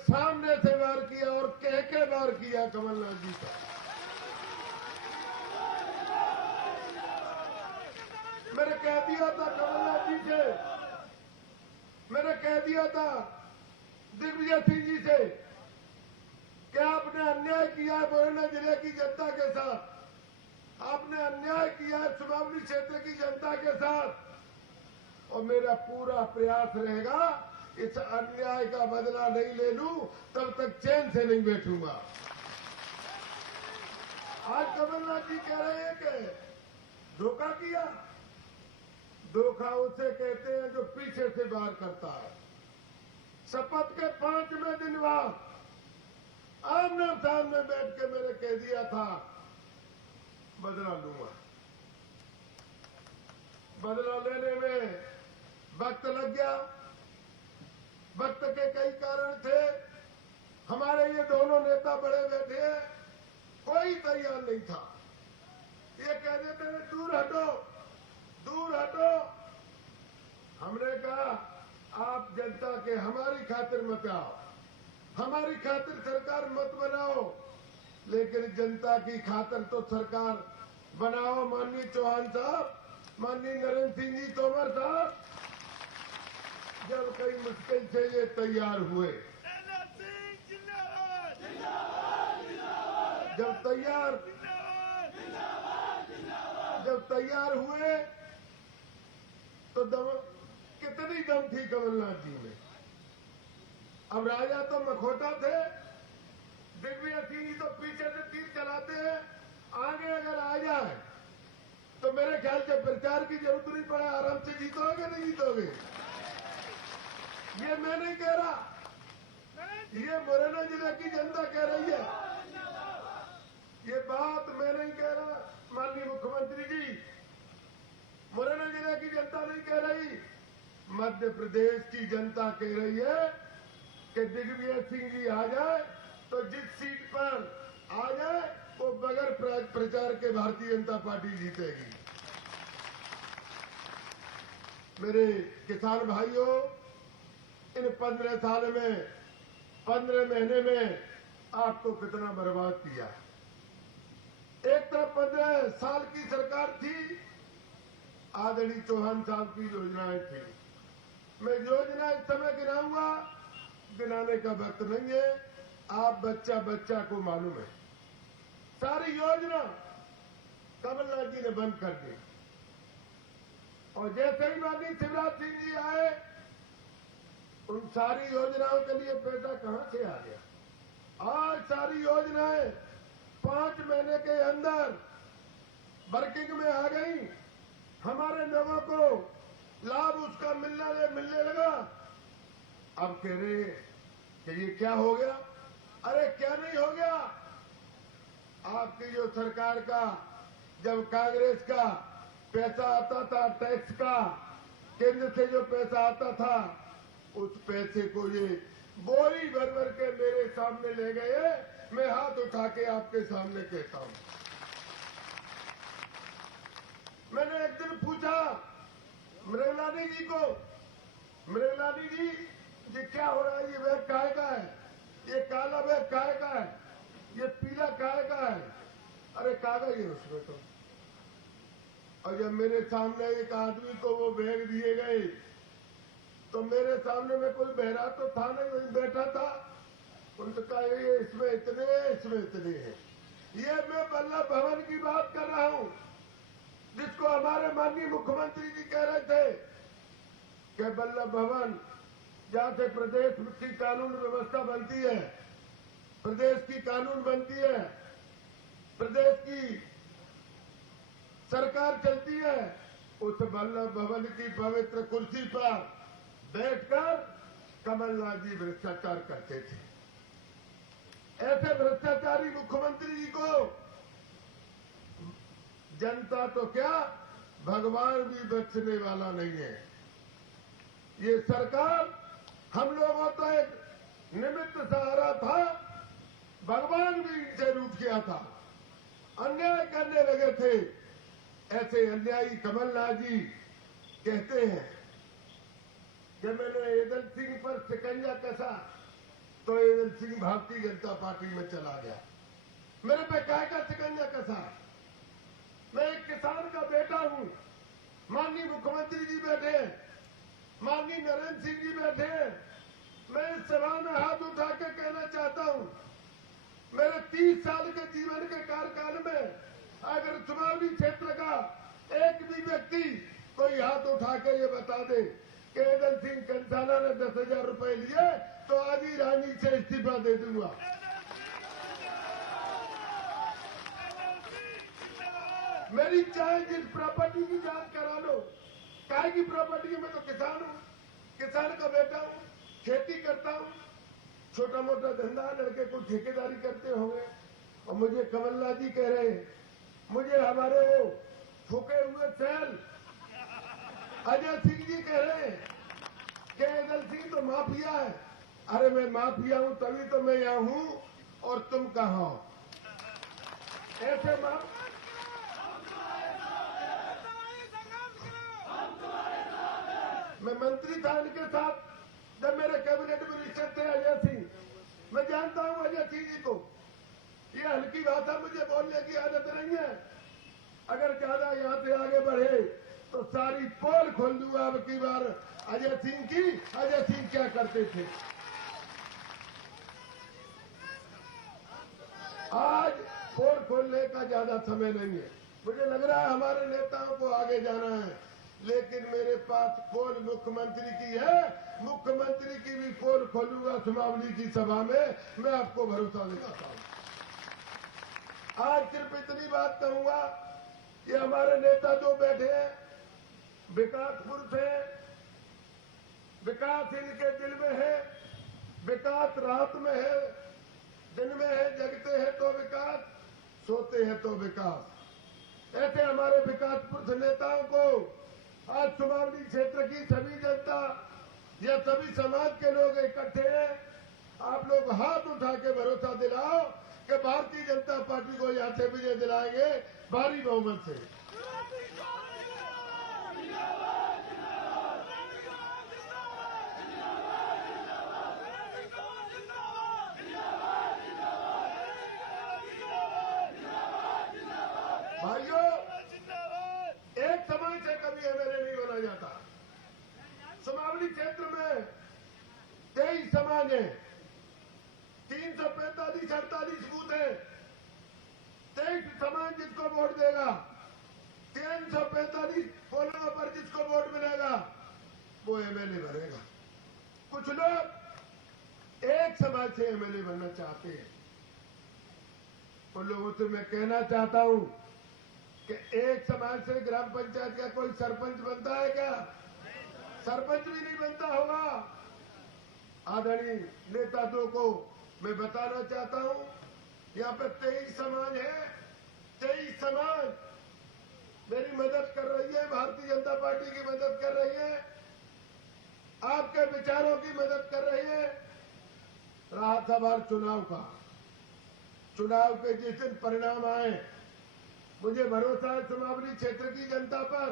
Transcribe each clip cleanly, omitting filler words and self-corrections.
सामने से वार किया और कह के वार किया कमलनाथ जी का। मैंने कह दिया था कमलनाथ जी से, मैंने कह दिया था दिग्विजय सिंह जी से कि आपने अन्याय किया है मुरैना जिले की जनता के साथ, आपने अन्याय किया है सुमावली क्षेत्र की जनता के साथ, और मेरा पूरा प्रयास रहेगा इस अन्याय का बदला नहीं ले लूं तब तक चैन से नहीं बैठूंगा। आज कमलनाथ जी कह रहे हैं कि धोखा किया। धोखा उसे कहते हैं जो पीछे से वार करता है। शपथ के 5वें दिन बाद आमने सामने बैठ के मैंने कह दिया था बदला लूंगा। बदला लेने में वक्त लग गया। वक्त के कई कारण थे। हमारे ये दोनों नेता बड़े बैठे हैं, कोई तैयार नहीं था। ये कह देते थे दूर हटो, दूर हटो। हमने कहा आप जनता के हमारी खातिर मत आओ, हमारी खातिर सरकार मत बनाओ, लेकिन जनता की खातिर तो सरकार बनाओ। माननीय चौहान साहब, माननीय नरेंद्र सिंह जी तोमर साहब, जब कई मुश्किल से ये तैयार हुए, जब तैयार हुए तो कितनी दम थी कमलनाथ जी में। अब राजा तो मखोटा थे, दिग्विजय सिंह जी तो पीछे से तीर चलाते हैं, आगे अगर आ जाए तो मेरे ख्याल से प्रचार की जरूरत नहीं पड़े, आराम से जीतोगे नहीं जीतोगे। ये मैं नहीं कह रहा, ये मुरैना जिले की जनता कह रही है। ये बात मैं नहीं कह रहा, माननीय मुख्यमंत्री जी, मुरैना जिले की जनता नहीं कह रही, मध्य प्रदेश की जनता कह रही है कि दिग्विजय सिंह जी आ जाए तो जिस सीट पर आ जाए वो बगैर प्रचार के भारतीय जनता पार्टी जीतेगी। मेरे किसान भाइयों, इन 15 साल में, 15 महीने में आपको कितना बर्बाद किया। एक तरफ 15 साल की सरकार थी, आदरणीय चौहान साहब की योजनाएं थी। मैं योजना इस समय गिनाऊंगा, गिनाने का वक्त नहीं है, आप बच्चा बच्चा को मालूम है। सारी योजना कमलनाथ जी ने बंद कर दी, और जैसे ही माननीय शिवराज सिंह जी आए, उन सारी योजनाओं के लिए पैसा कहां से आ गया। आज सारी योजनाएं 5 महीने के अंदर वर्किंग में आ गई। हमारे लोगों को लाभ उसका मिलने लगा। अब कह रहे कि ये क्या हो गया। अरे क्या नहीं हो गया। आपकी जो सरकार का, जब कांग्रेस का पैसा आता था टैक्स का, केंद्र से जो पैसा आता था, उस पैसे को ये बोरी भर भर के मेरे सामने ले गए। मैं हाथ उठा के आपके सामने कहता हूं, मैंने एक दिन पूछा मृगलानी जी को, मृगलानी जी ये क्या हो रहा है, ये बैग काहे का है, ये काला बैग काहे का है, ये पीला काहे का है। अरे कागज है उसमें तो। और जब मेरे सामने एक आदमी को वो बैग दिए गए तो मेरे सामने में कोई बहरा तो था नहीं, वही बैठा था। उनसे कहा ये इसमें इतने हैं। ये मैं बल्लभ भवन की बात कर रहा हूं, जिसको हमारे माननीय मुख्यमंत्री जी कह रहे थे कि बल्लभ भवन जहां से प्रदेश की कानून व्यवस्था बनती है, प्रदेश की कानून बनती है, प्रदेश की सरकार चलती है, उस बल्लभ भवन की पवित्र कुर्सी पर बैठकर कमलनाथ जी भ्रष्टाचार करते थे। ऐसे भ्रष्टाचारी मुख्यमंत्री जी को जनता तो क्या, भगवान भी बख्शने वाला नहीं है। ये सरकार हम लोगों तो एक निमित्त सहारा था, भगवान भी इनसे रूठ गया था, अन्याय करने लगे थे। ऐसे अन्यायी कमलनाथ जी कहते हैं कि मैंने एदल सिंह पर शिकंजा कसा, तो एदल सिंह भारतीय जनता पार्टी में चला गया। मेरे पे काय का शिकंजा कसा। मैं एक किसान का बेटा हूं। माननीय मुख्यमंत्री जी बैठे, माननीय नरेंद्र सिंह जी बैठे। मैं इस सभा में हाथ उठा के कहना चाहता हूं, मेरे 30 साल के जीवन के कार्यकाल में अगर चुनावी क्षेत्र का एक भी व्यक्ति कोई हाथ उठा के ये बता दे कि एदल सिंह कंसाना ने 10,000 रुपए लिए तो आज ही रानी से इस्तीफा दे दूंगा। मेरी चाहे जिस प्रॉपर्टी की जांच करा लो, काय की प्रॉपर्टी में तो किसान हूं, किसान का बेटा हूं, खेती करता हूं, छोटा मोटा धंधा, लड़के को ठेकेदारी करते होंगे। और मुझे कमलनाथ जी कह रहे हैं, मुझे हमारे वो फूके हुए सेल अजय सिंह जी कह रहे हैं कि एदल सिंह तो माफिया है। अरे मैं माफिया हूं तभी तो मैं यहां हूं और तुम कहां हो। ऐसे मैं मंत्री था इनके साथ जब मेरे कैबिनेट मिनिस्टर थे अजय सिंह। मैं जानता हूं अजय सिंह जी को। ये हल्की भाषा मुझे बोलने की आदत नहीं है। अगर ज्यादा यहां से आगे बढ़े तो सारी पोल खोल दूंगा अब की बार अजय सिंह की। अजय सिंह क्या करते थे। आज पोल खोलने का ज्यादा समय नहीं है। मुझे लग रहा है हमारे नेताओं को आगे जाना है, लेकिन मेरे पास पोल मुख्यमंत्री की है। मुख्यमंत्री की भी पोल खोलूंगा सुमावली की सभा में, मैं आपको भरोसा दिलाता हूं। आज सिर्फ इतनी बात कहूंगा, ये हमारे नेता जो बैठे हैं विकासपुर से, विकास इनके दिल में है, विकास रात में है, दिन में है, जगते हैं तो विकास, सोते हैं तो विकास। ऐसे हमारे विकासपुर से नेताओं को आज सुमावली क्षेत्र की सभी जनता या सभी समाज के लोग इकट्ठे हैं। आप लोग हाथ उठा के भरोसा दिलाओ कि भारतीय जनता पार्टी को यहां से विजय दिलाएंगे भारी बहुमत से। भाइयों, एक समय से कभी एमएलए नहीं बना जाता। सुमावली क्षेत्र में 23 समाज है, 345-48 बूथ है। 23 समाज जिसको वोट देगा, 345 पोलों पर जिसको वोट मिलेगा वो एमएलए बनेगा। कुछ लोग एक समाज से एमएलए बनना चाहते हैं। उन लोगों से मैं कहना चाहता हूं कि एक समाज से ग्राम पंचायत का कोई सरपंच बनता है क्या? सरपंच भी नहीं बनता होगा। आदरणीय नेताओं को मैं बताना चाहता हूं, यहाँ पे 23 समाज है। 23 समाज मेरी मदद कर रही है, भारतीय जनता पार्टी की मदद कर रही है, आपके विचारों की मदद कर रही है। रहा सवाल चुनाव का, चुनाव के जिस दिन परिणाम आए, मुझे भरोसा है सुमावली क्षेत्र की जनता पर।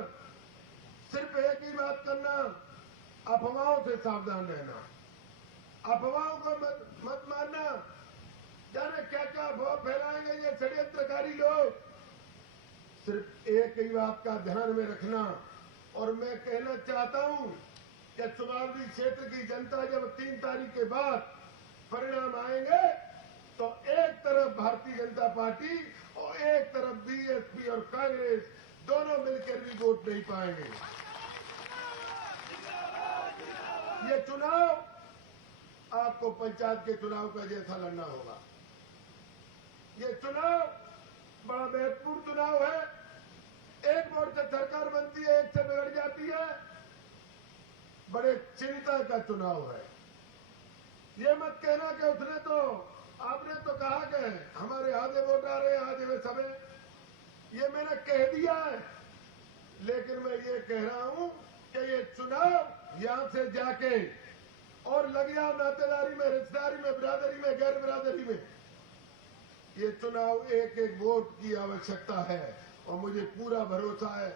सिर्फ एक ही बात करना, अफवाहों से सावधान रहना, अफवाहों को मत मानना। जाने क्या क्या अफवाह फैलाएंगे ये षड्यंत्रकारी लोग। सिर्फ एक ही बात का ध्यान में रखना। और मैं कहना चाहता हूं कि सुमावली क्षेत्र की जनता जब 3 तारीख के बाद परिणाम आएंगे तो एक तरफ भारतीय जनता पार्टी और एक तरफ बीएसपी और कांग्रेस दोनों मिलकर भी वोट नहीं पाएंगे। ये चुनाव आपको पंचायत के चुनाव का जैसा लड़ना होगा। ये चुनाव बड़ा महत्वपूर्ण चुनाव है। एक वोट से सरकार बनती है, एक से बिगड़ जाती है। बड़े चिंता का चुनाव है। ये मत कहना कि उसने तो, आपने तो कहा कि हमारे आधे वोट आ रहे हैं, आधे में सबे। ये मैंने कह दिया है, लेकिन मैं ये कह रहा हूं कि ये चुनाव यहां से जाके और लग जाओ नातेदारी में, रिश्तेदारी में, बिरादरी में, गैर बिरादरी में, ये चुनाव एक एक वोट की आवश्यकता है। और मुझे पूरा भरोसा है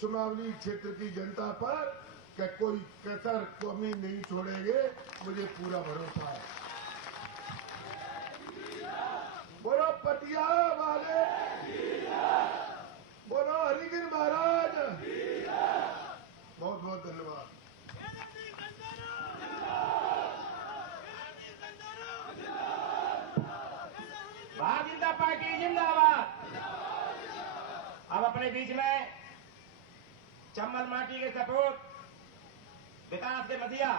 सुमावली क्षेत्र की जनता पर कि कोई कसर कमी नहीं छोड़ेंगे। मुझे पूरा भरोसा है। अपने बीच में चम्बल माटी के सपूत विकास के मसीहा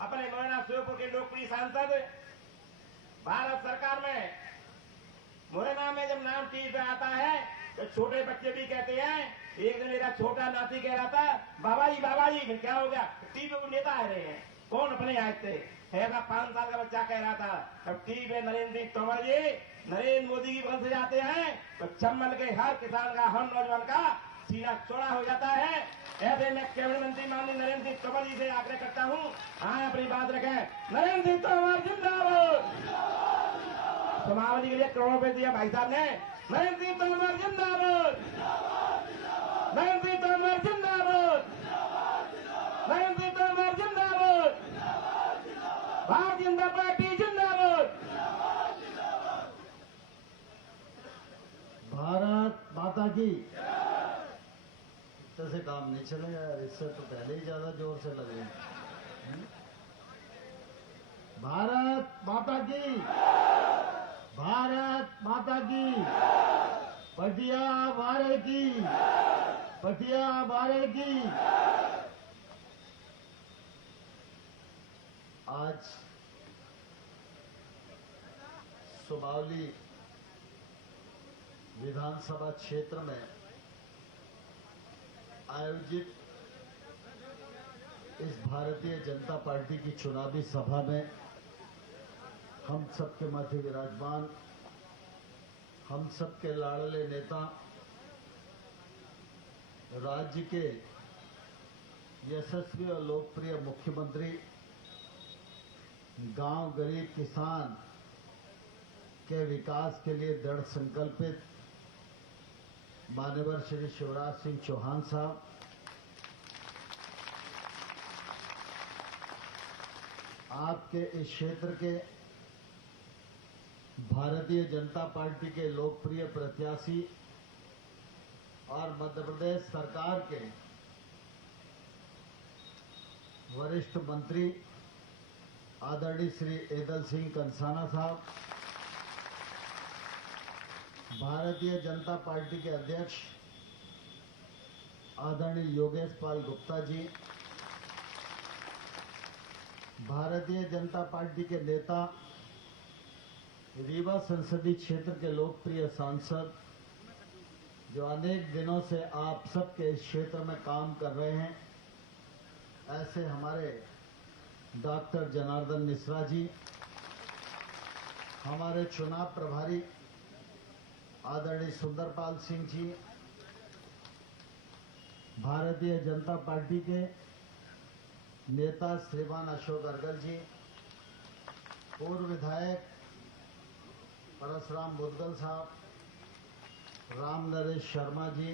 अपने मोहना श्योपुर के लोकप्रिय सांसद भारत सरकार में मुरैना में जब नाम टीवी पे आता है तो छोटे बच्चे भी कहते हैं। एक दिन मेरा छोटा नाती कह रहा था, बाबा जी फिर क्या हो गया? टीवी पे नेता आ रहे हैं। कौन अपने आए थे? ऐसा 5 साल का बच्चा कह रहा था। तब टीवी पे नरेंद्र सिंह तोमर जी नरेंद्र मोदी की वजह से जाते हैं तो चम्बल के हर किसान का, हर नौजवान का सीना चौड़ा हो जाता है। ऐसे में कैबिनेट मंत्री माननीय नरेंद्र सिंह तोमर जी से आग्रह करता हूँ, हाँ अपनी बात रखें। नरेंद्र सिंह तोमर जिंदाबाद। समावली के लिए करोड़ों रुपए दिया भाई साहब ने। नरेंद्र सिंह तोमर जिंदाबाद। नरेंद्र सिंह तोमर जिंदाबाद। नरेंद्र सिंह तोमर जिंदाबाद। भारतीय जनता पार्टी जिंदाबाद। भारत माता की। इससे काम नहीं चलेगा यार, इससे तो पहले ही ज्यादा जोर से लगे। भारत माता की। भारत माता की। पटिया बारे की। पटिया बारे की। आज सुमावली विधानसभा क्षेत्र में आयोजित इस भारतीय जनता पार्टी की चुनावी सभा में हम सबके मध्य विराजमान, हम सबके लाडले नेता, राज्य के यशस्वी और लोकप्रिय मुख्यमंत्री, गांव गरीब किसान के विकास के लिए दृढ़ संकल्पित माननीय श्री शिवराज सिंह चौहान साहब, आपके इस क्षेत्र के भारतीय जनता पार्टी के लोकप्रिय प्रत्याशी और मध्य प्रदेश सरकार के वरिष्ठ मंत्री आदरणीय श्री एदल सिंह कंसाना साहब, भारतीय जनता पार्टी के अध्यक्ष आदरणीय योगेश पाल गुप्ता जी, भारतीय जनता पार्टी के नेता, रीवा संसदीय क्षेत्र के लोकप्रिय सांसद जो अनेक दिनों से आप सबके इस क्षेत्र में काम कर रहे हैं, ऐसे हमारे डॉक्टर जनार्दन मिश्रा जी, हमारे चुनाव प्रभारी आदरणीय सुंदरपाल सिंह जी, भारतीय जनता पार्टी के नेता श्रीमान अशोक अर्गल जी, पूर्व विधायक परसराम मुदगल साहब, राम नरेश शर्मा जी,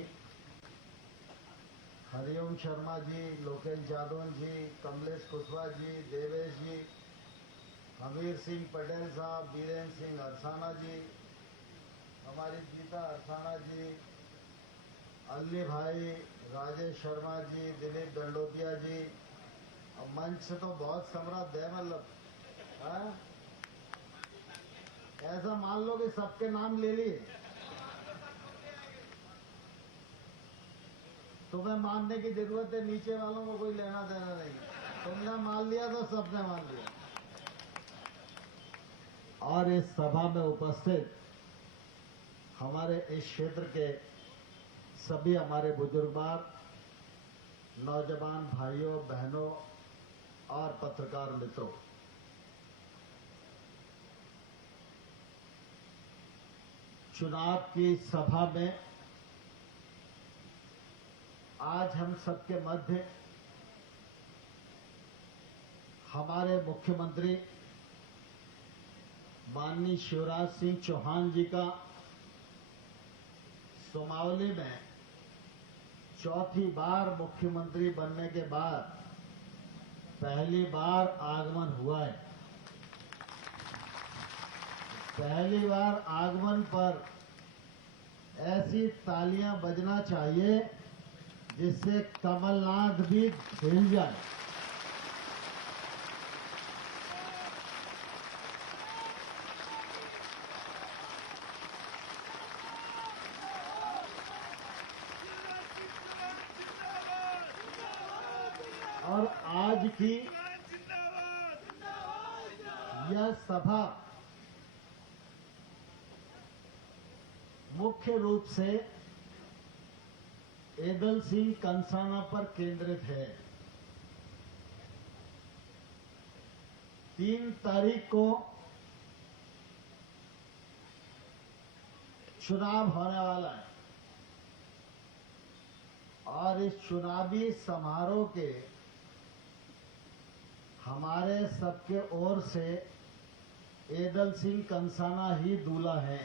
हरिओम शर्मा जी, लोकेश जादौन जी, कमलेश कुशवाहा जी, देवेश जी, हमीर सिंह पटेल साहब, बीरेन्द्र सिंह अरसाना जी, हमारी गीता अरसाना जी, अल्ली भाई, राजेश शर्मा जी, दिलीप दंडोतिया जी, और मंच से तो बहुत सम्राट है। मतलब ऐसा मान लो कि सबके नाम ले लिए, तुम्हें मानने की जरूरत है, नीचे वालों को कोई लेना देना नहीं। तुमने मान लिया तो सबने मान लिया। और इस सभा में उपस्थित हमारे इस क्षेत्र के सभी हमारे बुजुर्गवार, नौजवान भाइयों बहनों और पत्रकार मित्रों, चुनाव की सभा में आज हम सबके मध्य हमारे मुख्यमंत्री माननीय शिवराज सिंह चौहान जी का सुमावली में चौथी बार मुख्यमंत्री बनने के बाद पहली बार आगमन हुआ है। पहली बार आगमन पर ऐसी तालियां बजना चाहिए जिससे कमलनाथ भी हिल जाए। की यह सभा मुख्य रूप से एदल सिंह कंसाना पर केंद्रित है। 3 तारीख को चुनाव होने वाला है और इस चुनावी समारोह के हमारे सबके ओर से एदल सिंह कंसाना ही दूल्हा है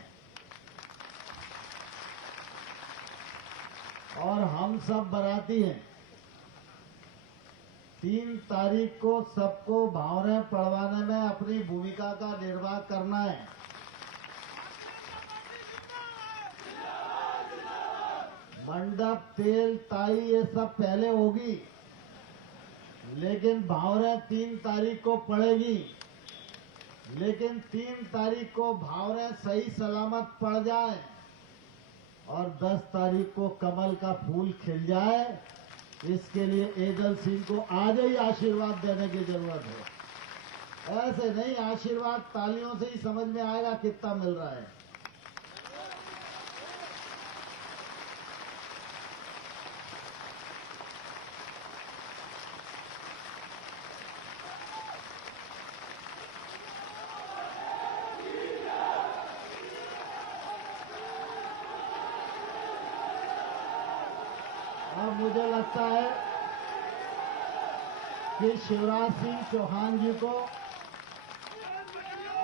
और हम सब बाराती हैं। 3 तारीख को सबको भावरे पढ़वाने में अपनी भूमिका का निर्वाह करना है। मंडप, तेल, ताई ये सब पहले होगी, लेकिन भावरे 3 तारीख को पड़ेगी। लेकिन 3 तारीख को भावरे सही सलामत पड़ जाए और 10 तारीख को कमल का फूल खिल जाए, इसके लिए एदल सिंह को आज ही आशीर्वाद देने की जरूरत है। ऐसे नहीं आशीर्वाद तालियों से ही समझ में आएगा कितना मिल रहा है। अब मुझे लगता है कि शिवराज सिंह चौहान जी को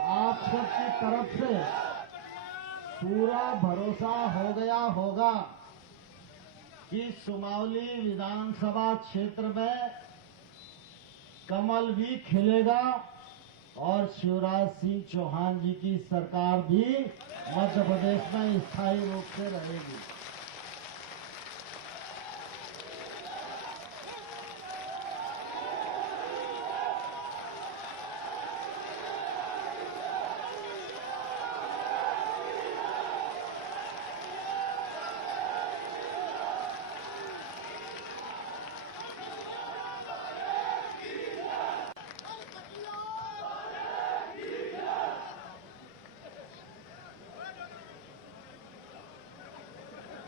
आप सबकी तरफ से पूरा भरोसा हो गया होगा कि सुमावली विधानसभा क्षेत्र में कमल भी खिलेगा और शिवराज सिंह चौहान जी की सरकार भी मध्य प्रदेश में स्थायी रूप से रहेगी।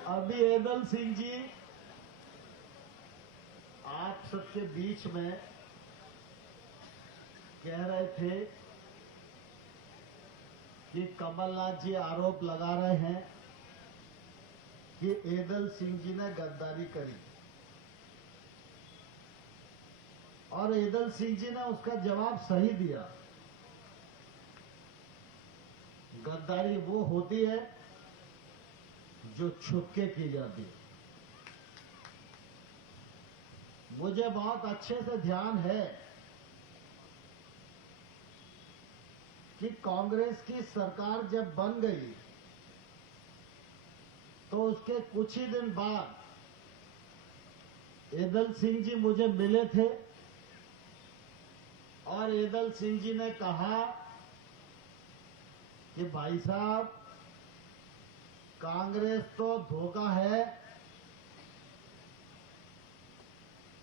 अभी एदल सिंह जी आप सबके बीच में कह रहे थे कि कमलनाथ जी आरोप लगा रहे हैं कि एदल सिंह जी ने गद्दारी करी और एदल सिंह जी ने उसका जवाब सही दिया। गद्दारी वो होती है जो छुप के की जाती है। मुझे बहुत अच्छे से ध्यान है कि कांग्रेस की सरकार जब बन गई तो उसके कुछ ही दिन बाद एदल सिंह जी मुझे मिले थे और एदल सिंह जी ने कहा कि भाई साहब कांग्रेस तो धोखा है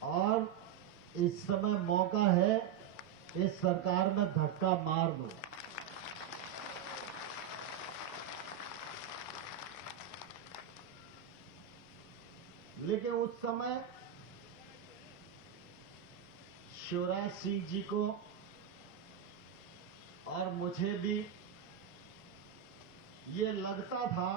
और इस समय मौका है इस सरकार में धक्का मार दो। लेकिन उस समय शिवराज सिंह जी को और मुझे भी ये लगता था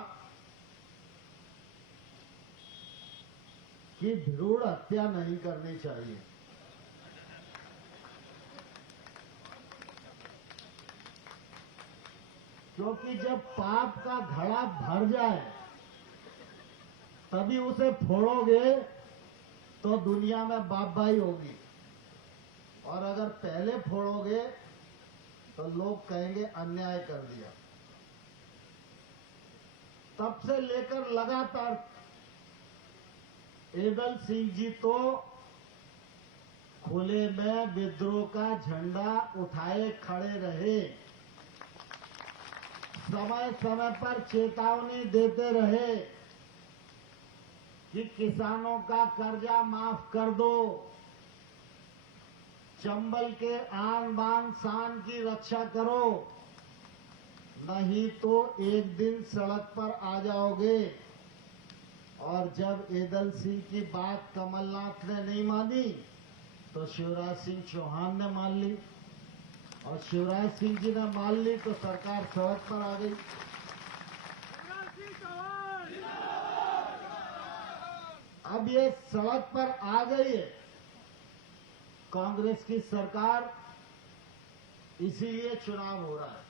कि भ्रूण हत्या नहीं करनी चाहिए, क्योंकि जब पाप का घड़ा भर जाए तभी उसे फोड़ोगे तो दुनिया में बाबाई होगी और अगर पहले फोड़ोगे तो लोग कहेंगे अन्याय कर दिया। तब से लेकर लगातार एदल सिंह जी तो खुले में विद्रोह का झंडा उठाए खड़े रहे, समय समय पर चेतावनी देते रहे कि किसानों का कर्जा माफ कर दो, चंबल के आन बान शान की रक्षा करो, नहीं तो एक दिन सड़क पर आ जाओगे। और जब एदल सिंह की बात कमलनाथ ने नहीं मानी तो शिवराज सिंह चौहान ने मान ली, और शिवराज सिंह जी ने मान ली तो सरकार सड़क पर आ गई। अब ये सड़क पर आ गई है कांग्रेस की सरकार, इसीलिए चुनाव हो रहा है।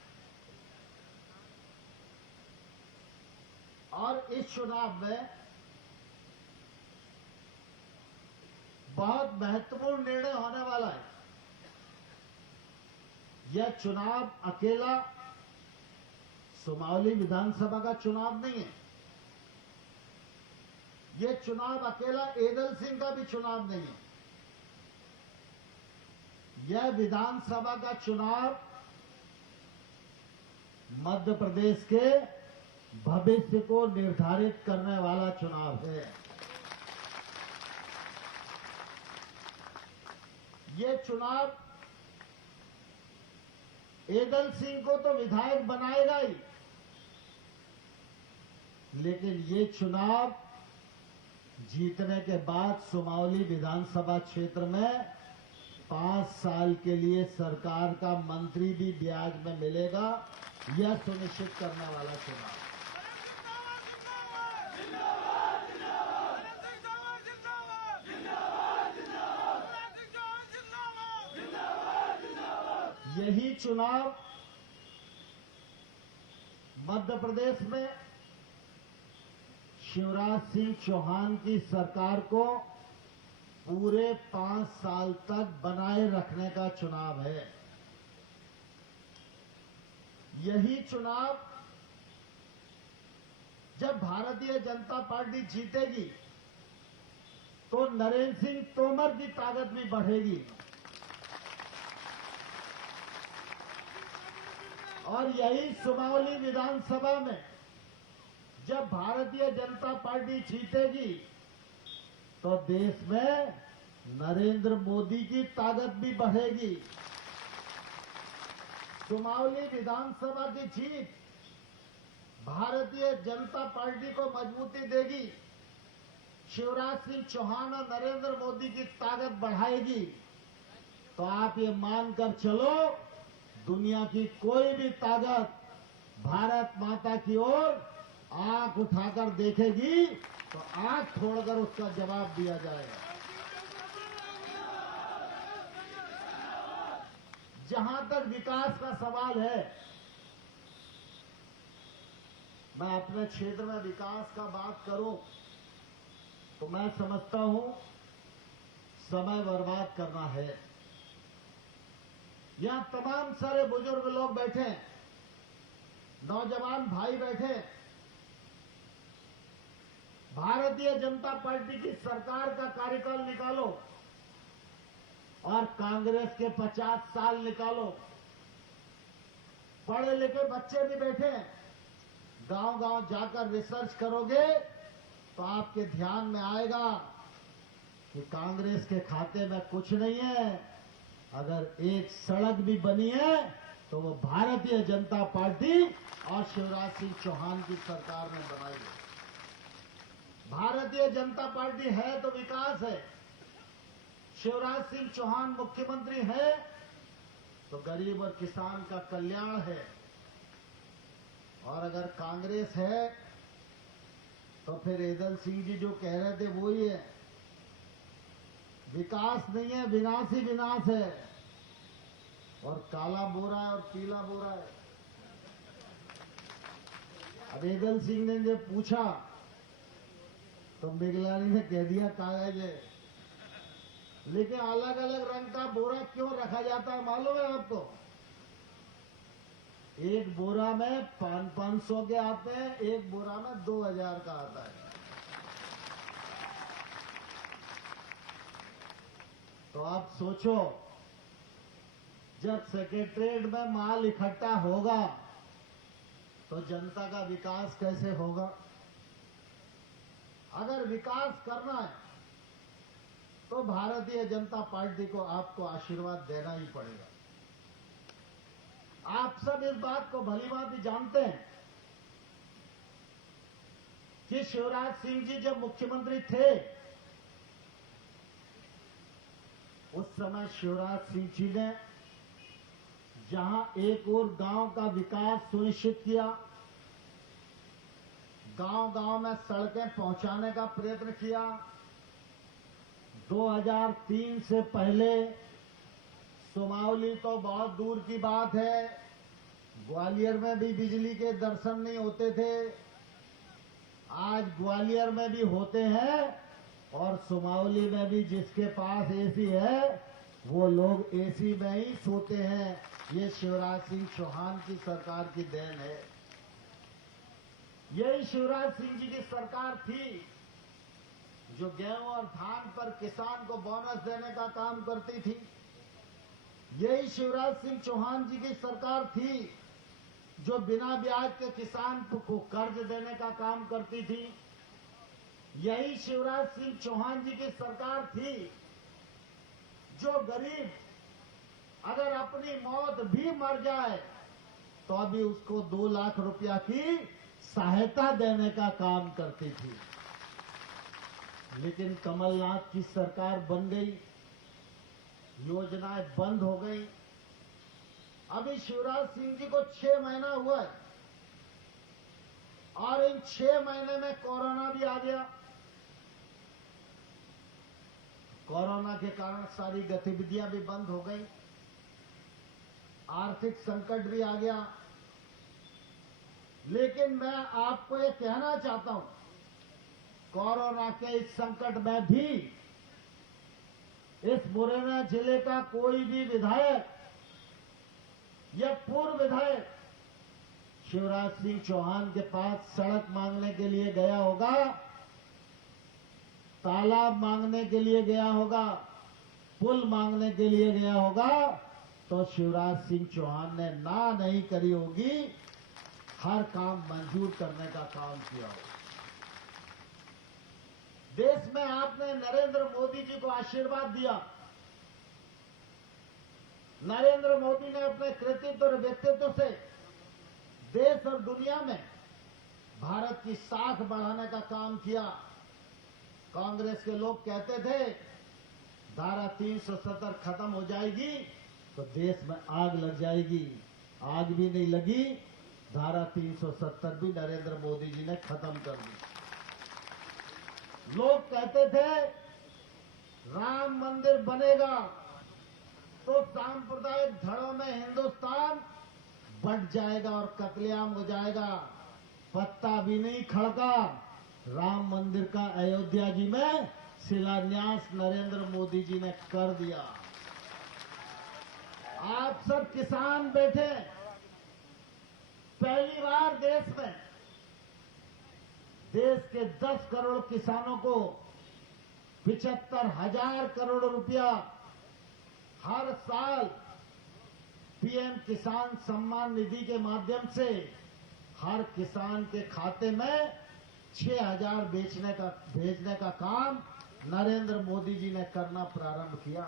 और इस चुनाव में बहुत महत्वपूर्ण निर्णय होने वाला है। यह चुनाव अकेला सुमावली विधानसभा का चुनाव नहीं है, यह चुनाव अकेला एदल सिंह का भी चुनाव नहीं है। यह विधानसभा का चुनाव मध्य प्रदेश के भविष्य को निर्धारित करने वाला चुनाव है। ये चुनाव एदल सिंह को तो विधायक बनाएगा ही, लेकिन ये चुनाव जीतने के बाद सुमावली विधानसभा क्षेत्र में 5 साल के लिए सरकार का मंत्री भी ब्याज में मिलेगा, यह सुनिश्चित करने वाला चुनाव। यही चुनाव मध्य प्रदेश में शिवराज सिंह चौहान की सरकार को पूरे 5 साल तक बनाए रखने का चुनाव है। यही चुनाव जब भारतीय जनता पार्टी जीतेगी तो नरेंद्र सिंह तोमर की ताकत भी बढ़ेगी, और यही सुमावली विधानसभा में जब भारतीय जनता पार्टी जीतेगी तो देश में नरेंद्र मोदी की ताकत भी बढ़ेगी। सुमावली विधानसभा की जीत भारतीय जनता पार्टी को मजबूती देगी, शिवराज सिंह चौहान और नरेंद्र मोदी की ताकत बढ़ाएगी। तो आप ये मानकर चलो, दुनिया की कोई भी ताकत भारत माता की ओर आंख उठाकर देखेगी तो आंख छोड़कर उसका जवाब दिया जाएगा। जहां तक विकास का सवाल है, मैं अपने क्षेत्र में विकास का बात करूं तो मैं समझता हूं समय बर्बाद करना है। यहां तमाम सारे बुजुर्ग लोग बैठे हैं, नौजवान भाई बैठे हैं। भारतीय जनता पार्टी की सरकार का कार्यकाल निकालो और कांग्रेस के 50 साल निकालो। पढ़े लिखे बच्चे भी बैठे हैं, गांव-गांव जाकर रिसर्च करोगे तो आपके ध्यान में आएगा कि कांग्रेस के खाते में कुछ नहीं है। अगर एक सड़क भी बनी है तो वो भारतीय जनता पार्टी और शिवराज सिंह चौहान की सरकार ने बनाई है। भारतीय जनता पार्टी है तो विकास है, शिवराज सिंह चौहान मुख्यमंत्री है तो गरीब और किसान का कल्याण है। और अगर कांग्रेस है तो फिर एदल सिंह जी जो कह रहे थे वो ही है, विकास नहीं है, विनाश ही विनाश है, और काला बोरा है और पीला बोरा है। अब एदल सिंह ने जब पूछा तो मिगलानी ने कह दिया कागज है, लेकिन अलग अलग रंग का बोरा क्यों रखा जाता है मालूम है आपको? एक बोरा में 500 के आते हैं, एक बोरा में 2000 का आता है। तो आप सोचो, जब सेक्रेटरीट में माल इकट्ठा होगा तो जनता का विकास कैसे होगा? अगर विकास करना है तो भारतीय जनता पार्टी को आपको आशीर्वाद देना ही पड़ेगा। आप सब इस बात को भलीभांति जानते हैं कि शिवराज सिंह जी जब मुख्यमंत्री थे उस समय शिवराज सिंह जी ने जहां एक और गांव का विकास सुनिश्चित किया, गांव-गांव में सड़कें पहुंचाने का प्रयत्न किया। 2003 से पहले सुमावली तो बहुत दूर की बात है, ग्वालियर में भी बिजली के दर्शन नहीं होते थे। आज ग्वालियर में भी होते हैं और सुमावली में भी जिसके पास एसी है वो लोग एसी में ही सोते हैं। ये शिवराज सिंह चौहान की सरकार की देन है। यही शिवराज सिंह जी की सरकार थी जो गेहूं और धान पर किसान को बोनस देने का काम करती थी। यही शिवराज सिंह चौहान जी की सरकार थी जो बिना ब्याज के किसान को कर्ज देने का काम करती थी। यही शिवराज सिंह चौहान जी की सरकार थी जो गरीब अगर अपनी मौत भी मर जाए तो अभी उसको 2 लाख रुपया की सहायता देने का काम करती थी। लेकिन कमलनाथ की सरकार बन गई, योजनाएं बंद हो गई। अभी शिवराज सिंह जी को 6 महीना हुआ है और इन 6 महीने में कोरोना भी आ गया। कोरोना के कारण सारी गतिविधियां भी बंद हो गई, आर्थिक संकट भी आ गया। लेकिन मैं आपको ये कहना चाहता हूं, कोरोना के इस संकट में भी इस मुरैना जिले का कोई भी विधायक या पूर्व विधायक शिवराज सिंह चौहान के पास सड़क मांगने के लिए गया होगा, तालाब मांगने के लिए गया होगा, पुल मांगने के लिए गया होगा, तो शिवराज सिंह चौहान ने ना नहीं करी होगी, हर काम मंजूर करने का काम किया होगा। देश में आपने नरेंद्र मोदी जी को आशीर्वाद दिया। नरेंद्र मोदी ने अपने कृतित्व और व्यक्तित्व से देश और दुनिया में भारत की साख बढ़ाने का काम किया। कांग्रेस के लोग कहते थे धारा 370 खत्म हो जाएगी तो देश में आग लग जाएगी। आग भी नहीं लगी, धारा 370 भी नरेंद्र मोदी जी ने खत्म कर दी। लोग कहते थे राम मंदिर बनेगा तो सांप्रदायिक धड़ों में हिंदुस्तान बंट जाएगा और कत्लेआम हो जाएगा। पत्ता भी नहीं खड़का, राम मंदिर का अयोध्या जी में शिलान्यास नरेंद्र मोदी जी ने कर दिया। आप सब किसान बैठे, पहली बार देश में देश के 10 करोड़ किसानों को 75,000 करोड़ रुपया हर साल पीएम किसान सम्मान निधि के माध्यम से हर किसान के खाते में 6,000 भेजने का काम नरेंद्र मोदी जी ने करना प्रारंभ किया।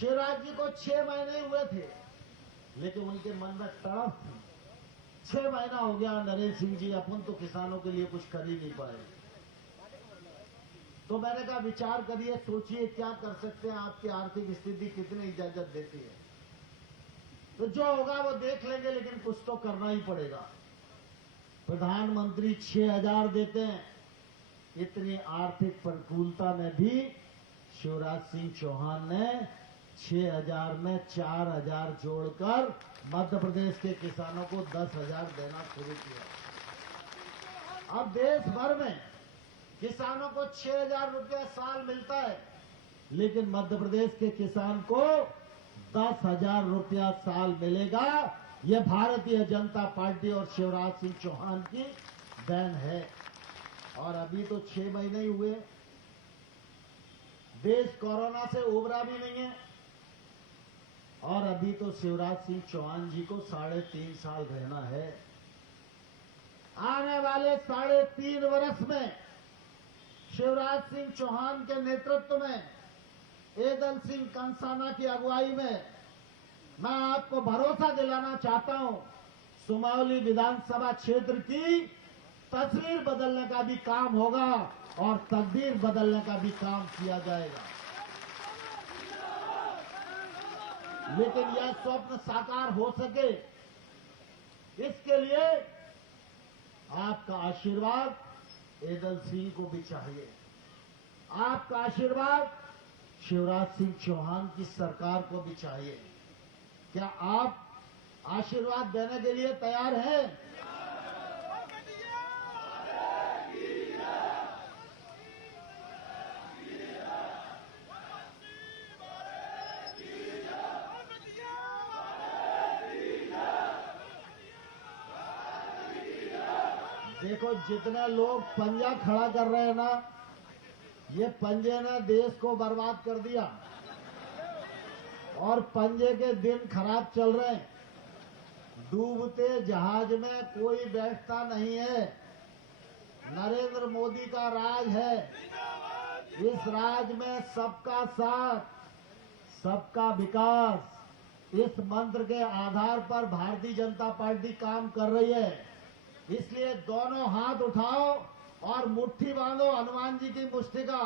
शिवराज जी को 6 महीने हुए थे, लेकिन उनके मन में तड़प थी। 6 महीना हो गया नरेंद्र सिंह जी, अपन तो किसानों के लिए कुछ कर ही नहीं पाए। तो मैंने कहा विचार करिए, सोचिए क्या कर सकते हैं, आपकी आर्थिक स्थिति कितनी इजाजत देती है। तो जो होगा वो देख लेंगे, लेकिन कुछ तो करना ही पड़ेगा। प्रधानमंत्री 6,000 देते हैं, इतनी आर्थिक प्रतिकूलता में भी शिवराज सिंह चौहान ने 6,000 में 4,000 जोड़कर मध्य प्रदेश के किसानों को 10,000 देना शुरू किया। अब देश भर में किसानों को 6,000 रुपया साल मिलता है, लेकिन मध्य प्रदेश के किसान को 10,000 रुपया साल मिलेगा। यह भारतीय जनता पार्टी और शिवराज सिंह चौहान की देन है। और अभी तो 6 महीने ही हुए, देश कोरोना से उबरा भी नहीं है और अभी तो शिवराज सिंह चौहान जी को 3.5 साल रहना है। आने वाले 3.5 वर्ष में शिवराज सिंह चौहान के नेतृत्व में, एदल सिंह कंसाना की अगुवाई में मैं आपको भरोसा दिलाना चाहता हूं, सुमावली विधानसभा क्षेत्र की तस्वीर बदलने का भी काम होगा और तकदीर बदलने का भी काम किया जाएगा। लेकिन यह स्वप्न साकार हो सके, इसके लिए आपका आशीर्वाद एदल सिंह को भी चाहिए। आपका आशीर्वाद शिवराज सिंह चौहान की सरकार को भी चाहिए। क्या आप आशीर्वाद देने के लिए तैयार हैं? देखो, जितने लोग पंजा खड़ा कर रहे हैं ना, ये पंजे ने देश को बर्बाद कर दिया और पंजे के दिन खराब चल रहे हैं। डूबते जहाज में कोई बैठता नहीं है। नरेंद्र मोदी का राज है। इस राज में सबका साथ, सबका विकास, इस मंत्र के आधार पर भारतीय जनता पार्टी काम कर रही है। इसलिए दोनों हाथ उठाओ और मुट्ठी बांधो हनुमान जी की मुट्ठी का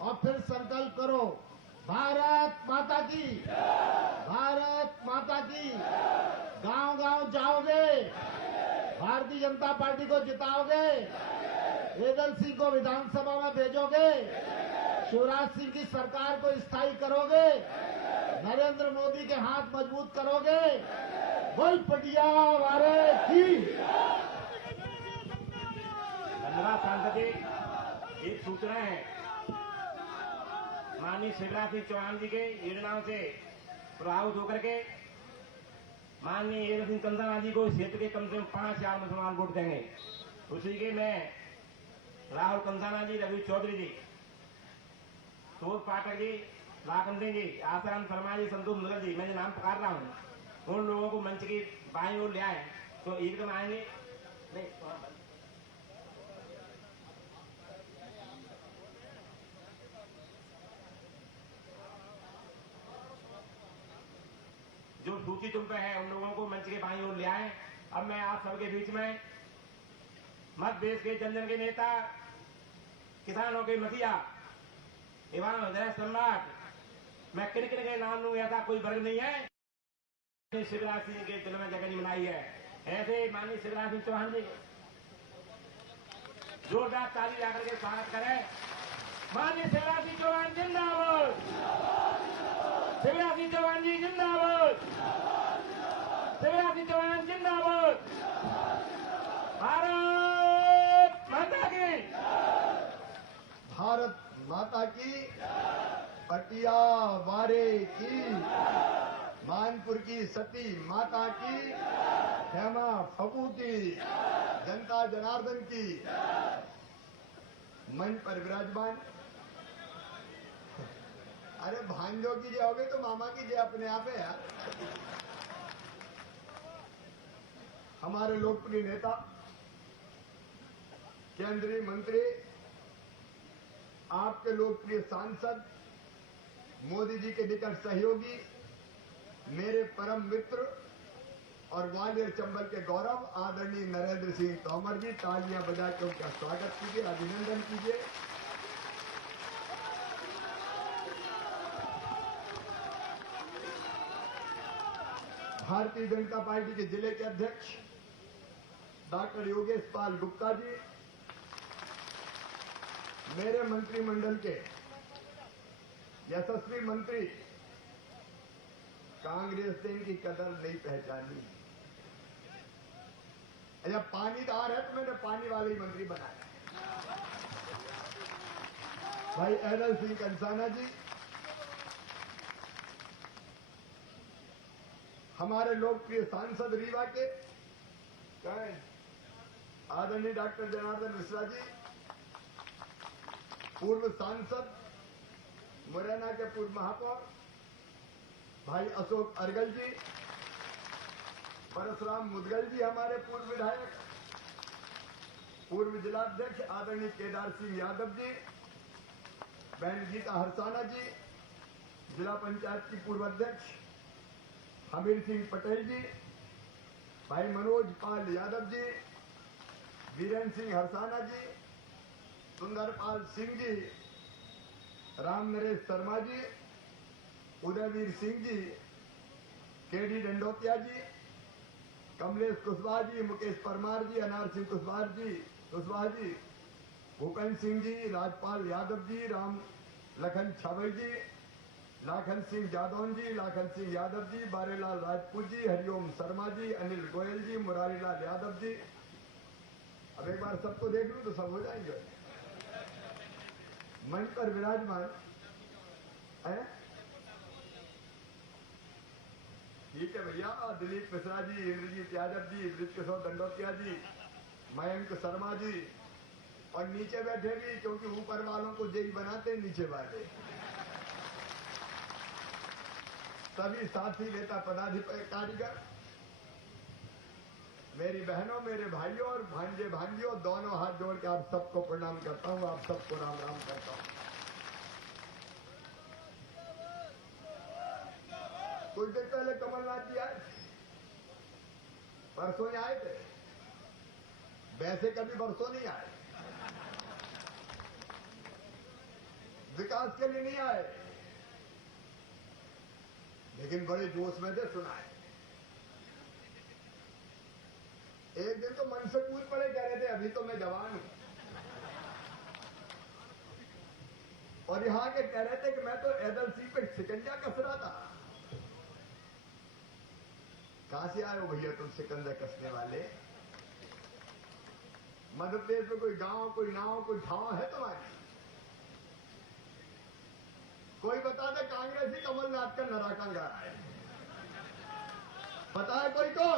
और फिर संकल्प करो, भारत माता की, भारत माता की। गांव गांव जाओगे, भारतीय जनता पार्टी को जिताओगे, एदल सिंह को विधानसभा में भेजोगे, शिवराज सिंह की सरकार को स्थायी करोगे, नरेंद्र मोदी के हाथ मजबूत करोगे। बोल पटिया वारे की। धन्यवाद सांसद जी। एक सूचना है, माननीय शिवराज सिंह चौहान जी के योजनाओं से प्रभावित होकर के माननीय एदल सिंह कंसाना जी को इस क्षेत्र के कम से कम 5,000 मुसलमान वोट देंगे। उसी के मैं राहुल कंसाना जी, रवि चौधरी जी, सूरज पाठक जी, लाखन सिंह जी, आसाराम शर्मा जी, संतोष मुदगल जी, मैं जो नाम पुकार रहा हूं, उन लोगों को मंच की बाईं ओर ले आए तो एकदम आएंगे। नहीं, जो सूची तुम पे है उन लोगों को मंच के बाईं ओर ले आए। अब मैं आप सबके बीच में मध्य देश के जन जन के नेता, किसानों के मसीहा एवं हृदय सम्राट, मैं किन किन के नाम लूं ऐसा कोई वर्ग नहीं है। शिवराज सिंह के दिल में जगह नहीं बनाई है, ऐसे माननीय शिवराज सिंह चौहान जी जोरदार ताली जाकर के स्वागत करें। माननीय शिवराज सिंह चौहान जिंदाबाद, शिवराज सिंह चौहान जी जिंदाबाद, शिवराज सिंह चौहान जिंदाबाद, भारत माता की, भारत माता की, पटिया वारे की, मानपुर की सती माता की, हेमा फपू की, जनता जनार्दन की। मंच पर विराजमान, अरे भांजो की जय हो गई तो मामा की जय अपने आप है यार। हमारे लोकप्रिय नेता, केंद्रीय मंत्री, आपके लोकप्रिय सांसद, मोदी जी के निकट सहयोगी, मेरे परम मित्र और ग्वालियर चंबल के गौरव आदरणीय नरेंद्र सिंह तोमर जी, तालियां बजा के उनका स्वागत कीजिए, अभिनंदन कीजिए। भारतीय जनता पार्टी के जिले के अध्यक्ष डॉक्टर योगेश पाल गुप्ता जी, मेरे मंत्रिमंडल के यशस्वी मंत्री, कांग्रेस ने इनकी कदर नहीं पहचानी। जब पानीदार है तो मैंने पानी वाले ही मंत्री बनाया। भाई एदल सिंह कंसाना जी, हमारे लोकप्रिय सांसद रीवा के आदरणीय डॉक्टर जनार्दन मिश्रा जी, पूर्व सांसद मुरैना के पूर्व महापौर भाई अशोक अर्गल जी, परशुराम मुदगल जी हमारे पूर्व विधायक, पूर्व जिलाध्यक्ष आदरणीय केदार सिंह यादव जी, बहन गीता हरसाना जी, जिला पंचायत की पूर्व अध्यक्ष हमीर सिंह पटेल जी, भाई मनोज पाल यादव जी, वीरेंद्र सिंह हरसाना जी, सुंदरपाल सिंह जी, राम नरेश शर्मा जी, उदयवीर सिंह जी, केडी डंडोतिया जी, कमलेश कुशवाहा जी, मुकेश परमार जी, अनार सिंह कुशवाहा जी, भूपेंद्र सिंह जी, राजपाल यादव जी, राम लखन छावई जी, लाखन सिंह जादौन जी, लाखन सिंह यादव जी, बारेलाल राजपूत जी, हरिओम शर्मा जी, अनिल गोयल जी, मुरारीलाल यादव जी। अब एक बार सबको देख लूं तो सब हो जाएंगे। मंच पर विराजमान है। ठीक है भैया, दिलीप मिश्रा जी, इंद्रजीत यादव जी, ब्रिजकिशोर दंडोतिया जी, मयंक शर्मा जी, और नीचे बैठे भी, क्योंकि ऊपर वालों को जेई बनाते हैं नीचे वाले, सभी साथी नेता पदाधिकारीगण, मेरी बहनों, मेरे भाइयों और भांजे भांजियों, दोनों हाथ जोड़ के आप सबको प्रणाम करता हूं, आप सबको राम राम करता हूं। कुछ दिन पहले कमलनाथ जी आए, परसों ही आए थे, वैसे कभी बरसों नहीं आए, विकास के लिए नहीं आए, लेकिन बड़े जोश में थे, सुनाए। एक दिन तो मन से कूद पड़े, कह रहे थे अभी तो मैं जवान हूं, और यहां के कह रहे थे कि मैं तो एदल सिंह पे शिकंजा कस रहा था। कहां से आए हो भैया तुम शिकंजा कसने वाले? मध्य प्रदेश में कोई गांव, कोई नाव, कोई ठाव है तुम्हारी? कोई बता दे कांग्रेसी कमलनाथ का नराका गा रहा है, पता है कोई को?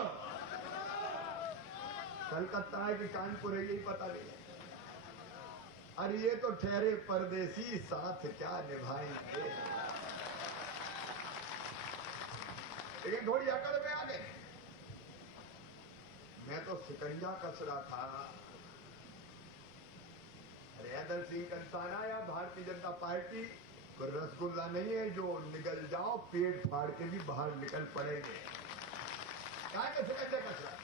कलकत्ता है कि कानपुर है, यही पता नहीं है। अरे ये तो ठहरे परदेसी, साथ क्या निभाएंगे। लेकिन थोड़ी अकड़ में आ गए। मैं तो शिकंजा कस रहा था। अरे एदल सिंह कंसाना या भारतीय जनता पार्टी कोई रसगुल्ला नहीं है जो निगल जाओ, पेट फाड़ के भी बाहर निकल पड़ेंगे। क्या के शिकंजा कस रहा?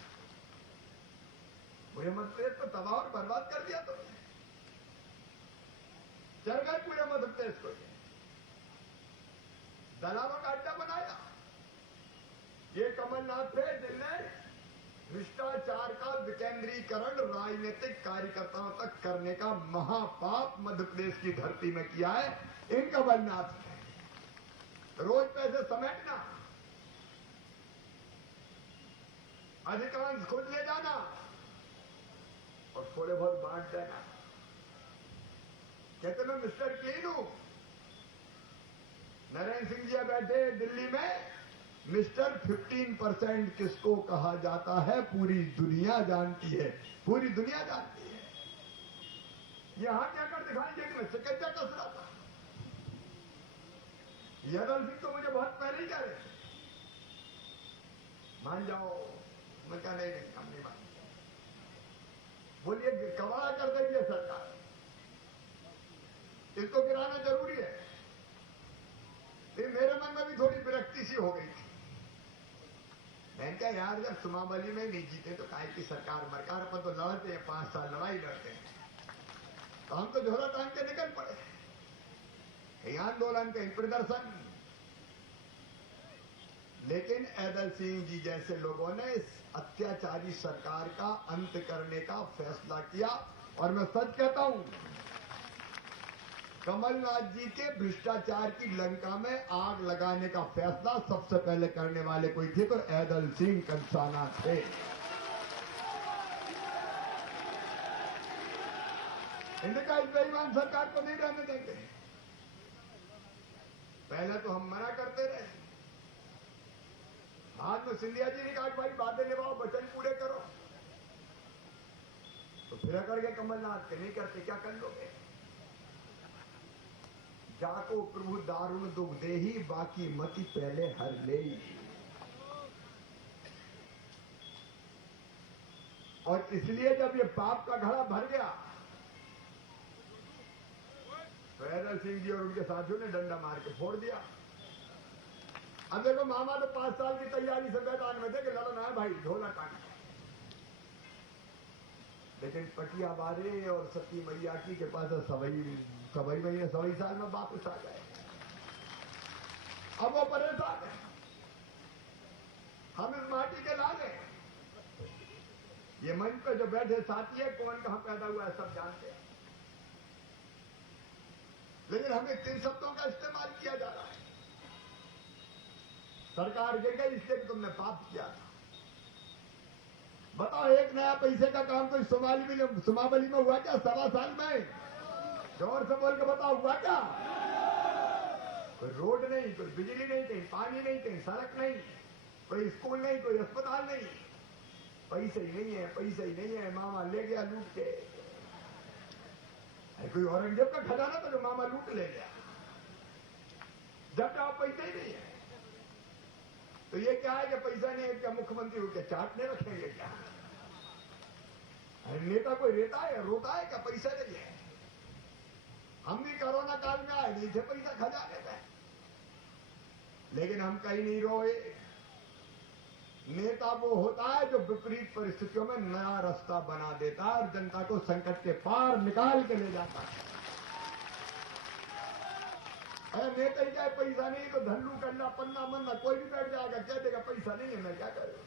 मुझे मध्य प्रदेश को तबाह और बर्बाद कर दिया तुमने। चल गए पूरे मध्य प्रदेश को, दलालों का अड्डा बनाया। ये कमलनाथ थे जिनने भ्रष्टाचार का विकेंद्रीकरण राजनीतिक कार्यकर्ताओं तक करने का महापाप मध्य प्रदेश की धरती में किया है। इनका कमलनाथ है। रोज पैसे समेटना, अधिकांश खुद ले जाना और थोड़े बहुत बांट देना। कहते मैं मिस्टर क्लीन हूं। नरेंद्र सिंह जी बैठे दिल्ली में, मिस्टर 15% किसको कहा जाता है पूरी दुनिया जानती है, पूरी दुनिया जानती है। यहां क्या कर दिखाएंगे कि मैं शिकंजा कस रहा था। यादव सिंह तो मुझे बहुत पहले ही कह रहे थे मान जाओ, मैं क्या नहीं हम नहीं मान। बोलिए कबाड़ा कर देंगे सरकार, इसको गिराना जरूरी है। लेकिन मेरे मन में भी थोड़ी विरक्ति सी हो गई थी। मैंने कहा यार जब सुमावली में नहीं जीते तो काहे की सरकार मरकार, अपन तो लड़ते हैं, 5 साल लड़ाई लड़ते हैं, तो हम तो झोला टांग के निकल पड़े। कहीं आंदोलन, कहीं प्रदर्शन। लेकिन एदल सिंह जी जैसे लोगों ने इस अत्याचारी सरकार का अंत करने का फैसला किया। और मैं सच कहता हूं, कमलनाथ जी के भ्रष्टाचार की लंका में आग लगाने का फैसला सबसे पहले करने वाले कोई थे तो एदल सिंह कंसाना थे। इनका इस बेईमान सरकार को नहीं रहने देंगे। पहले तो हम मना करते रहे, बाद में सिंधिया जी ने कहा भाई बातें निभाओ, वचन पूरे करो, तो फिर करके कमलनाथ के नहीं करते, क्या कर लोगे? जाको प्रभु दारुण दुख दे ही, बाकी मति पहले हर ले। और इसलिए जब ये पाप का घड़ा भर गया तो हैदर सिंह जी और उनके साथियों ने डंडा मार के फोड़ दिया। अब देखो मामा तो 5 साल की तैयारी से मैदान में थे कि लड़ना है भाई, ढोला काटना है। लेकिन पटिया बारे और सती मैया की के पास सवई महीने 100 साल में वापस आ गए। अब वो परेशान है, हम इस माटी के लाल हैं। ये मंच पे जो बैठे साथी है, कौन कहां पैदा हुआ है सब जानते हैं, लेकिन हमें किन शब्दों का इस्तेमाल किया जा रहा है। सरकार गिर गई इसलिए कि तुमने पाप किया था। बताओ, एक नया पैसे का काम कोई सोमावली में हुआ क्या 1.25 साल में? जोर से बोल के बताओ, हुआ क्या? कोई रोड नहीं, कोई बिजली नहीं, कहीं पानी नहीं, कहीं सड़क नहीं, कोई स्कूल नहीं, कोई अस्पताल नहीं। पैसे ही नहीं है, पैसे ही नहीं है, मामा ले गया लूट के। कोई औरंगजेब का खजाना तो जो मामा लूट ले गया, जब आप पैसे ही नहीं है तो ये क्या है कि पैसा नहीं है क्या मुख्यमंत्री हो क्या चाटने रखेंगे क्या? अरे नेता कोई रेता है रोता है क्या? पैसा नहीं है। हम भी कोरोना काल में आए नहीं थे पैसा खजाने में, लेकिन हम कहीं नहीं रोए। नेता वो होता है जो विपरीत परिस्थितियों में नया रास्ता बना देता है और जनता को संकट के पार निकाल के ले जाता है। अरे नेता ही क्या पैसा नहीं तो धल्लू कंडा पन्ना मन्ना कोई भी बैठ जाएगा, कह देगा पैसा नहीं है, मैं क्या करूं।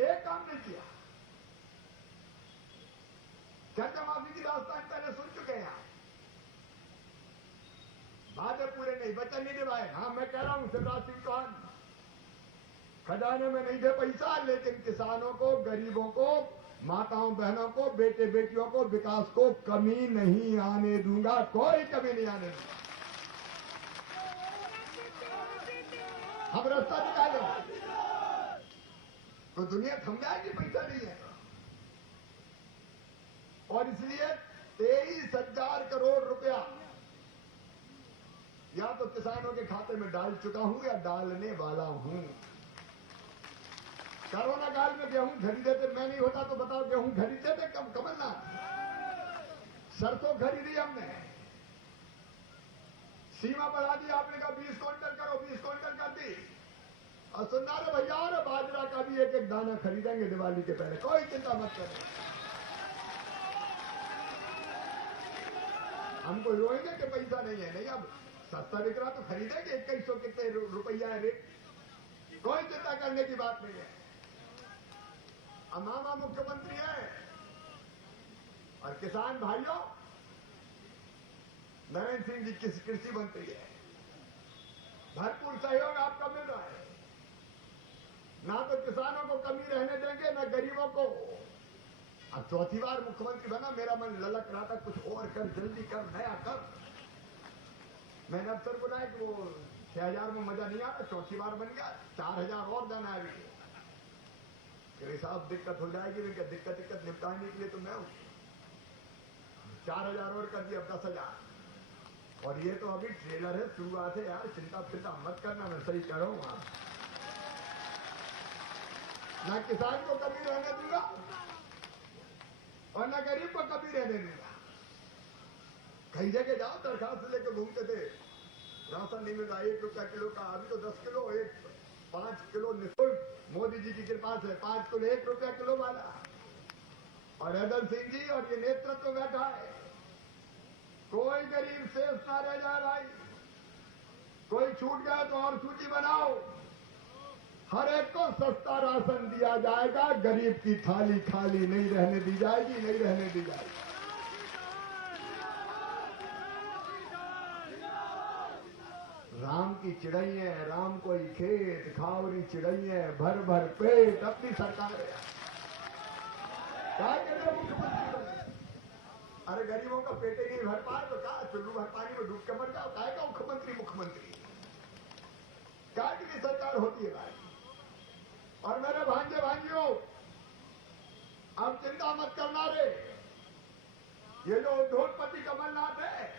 एक काम नहीं किया। कर्जा माफी की दास्तान पहले सुन चुके हैं आप, बातें पूरे नहीं, वचन नहीं निभाए। हाँ, मैं कह रहा हूं शिवराज सिंह चौहान, खजाने में नहीं दे पैसा, लेकिन किसानों को, गरीबों को, माताओं बहनों को, बेटे बेटियों को, विकास को कमी नहीं आने दूंगा, कोई कमी नहीं आने दूंगा। हम रास्ता निकालेंगे तो दुनिया थम जाएगी, पैसा नहीं है। और इसलिए 23,000 करोड़ रुपया या तो किसानों के खाते में डाल चुका हूं या डालने वाला हूं। कोरोना काल में गेहूं खरीदे थे, मैं नहीं होता तो बताओ गेहूं खरीदे थे कब? कमलनाथ। सरसों खरीदी हमने, सीमा बढ़ा दी आपने, कहा 20 क्विंटल करो, 20 क्विंटल कर दी। और सुनना रे भैया, और बाजरा का भी एक एक दाना खरीदेंगे दिवाली के पहले, कोई चिंता मत करो। हमको रोएंगे कि पैसा नहीं है, नहीं अब सस्ता बिक रहा तो खरीदेंगे। 2100 कितने रुपया है रेट, कोई चिंता करने की बात नहीं है। अब मामा मुख्यमंत्री है और किसान भाइयों नरेंद्र सिंह जी कृषि मंत्री है, भरपूर सहयोग आपका मिल रहा है। ना तो किसानों को कमी रहने देंगे, ना गरीबों को। अब चौथी बार मुख्यमंत्री बना, मेरा मन ललक रहा था कुछ और कर, जल्दी कर, नया कर। मैंने अफसर बुलाया कि वो 6,000 में मजा नहीं आता, चौथी बार बन गया, 4,000 और जाना है। मेरे साहब दिक्कत हो जाएगी, लेकिन दिक्कत निपटाने के लिए तो मैं हूं। 4,000 और कर दिया, 10,000। और ये तो अभी ट्रेलर है, शुरुआत है यार, चिंता फिंता मत करना, मैं सही कह रहा हूं। वहां ना किसान को कभी रहने दूंगा और ना गरीब को कभी रहने दूंगा। कई जगह जाओ, दरखास्त लेकर घूमते थे, राशन नहीं मिल रहा, 1 रुपया किलो का, अभी तो 10 किलो, 5 किलो निःशुल्क, मोदी जी की कृपा से 5 किलो 1 रुपया किलो वाला। और हैदर सिंह जी और ये नेतृत्व बैठा है, कोई गरीब शेष ना रह जाए भाई। कोई छूट गया तो और सूची बनाओ, हर एक को सस्ता राशन दिया जाएगा, गरीब की थाली खाली नहीं रहने दी जाएगी, नहीं रहने दी जाएगी। राम की चिड़ैया, राम कोई खेत, खावरी चिड़ैया, भर भर पेट, अपनी सरकार है। क्या कह रहे मुख्यमंत्री बने? अरे गरीबों का पेट ही नहीं भर पाए तो क्या चुल्लू भर पानी में डूब के मर जाओ? काय का मुख्यमंत्री क्या की सरकार होती है भाई। और मेरे भांजे भांजियों, अब चिंता मत करना रे, ये जो उद्योगपति कमलनाथ है,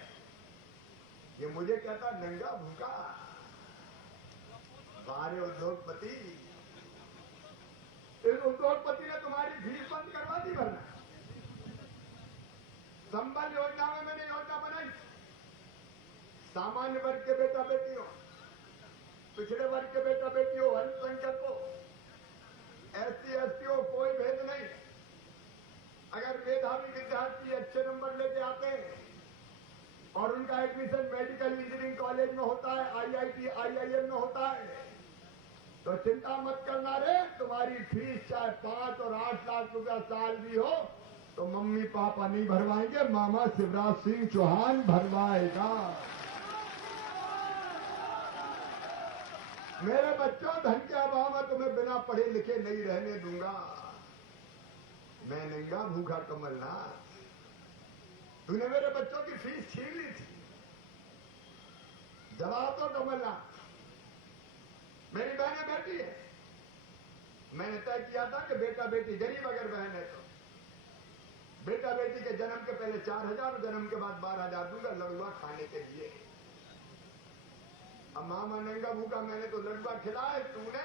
ये मुझे कहता नंगा भूखा। बारे उद्योगपति, इस फीस बंद करवा दी भरना। संबल योजना में मैंने योजना बनाई, सामान्य वर्ग के बेटा बेटियों, पिछड़े वर्ग के बेटा बेटियों, अल्पसंख्यकों, एससी एसटी कोई भेद नहीं। अगर मेधावी विद्यार्थी अच्छे नंबर लेके आते हैं और उनका एडमिशन मेडिकल इंजीनियरिंग कॉलेज में होता है, आईआईटी आईआईएम में होता है, तो चिंता मत करना रे, तुम्हारी फीस चाहे 5 और 8 लाख रुपया साल भी हो तो मम्मी पापा नहीं भरवाएंगे, मामा शिवराज सिंह चौहान भरवाएगा। मेरे बच्चों, धन के अभाव में तुम्हें बिना पढ़े लिखे नहीं रहने दूंगा। मैं नंगा भूखा कमलनाथ, तूने मेरे बच्चों की फीस छीन ली थी, जवाब तो कमलनाथ। मेरी बहनें बेटी है, मैंने तय किया था कि बेटा बेटी गरीब अगर बहन है तो बेटा बेटी के जन्म के पहले 4,000 और जन्म के बाद 12,000 दूंगा लड़ुआ खाने के लिए। अब मामा नंगा भूखा, मैंने तो लड़ुआ खिलाए, तूने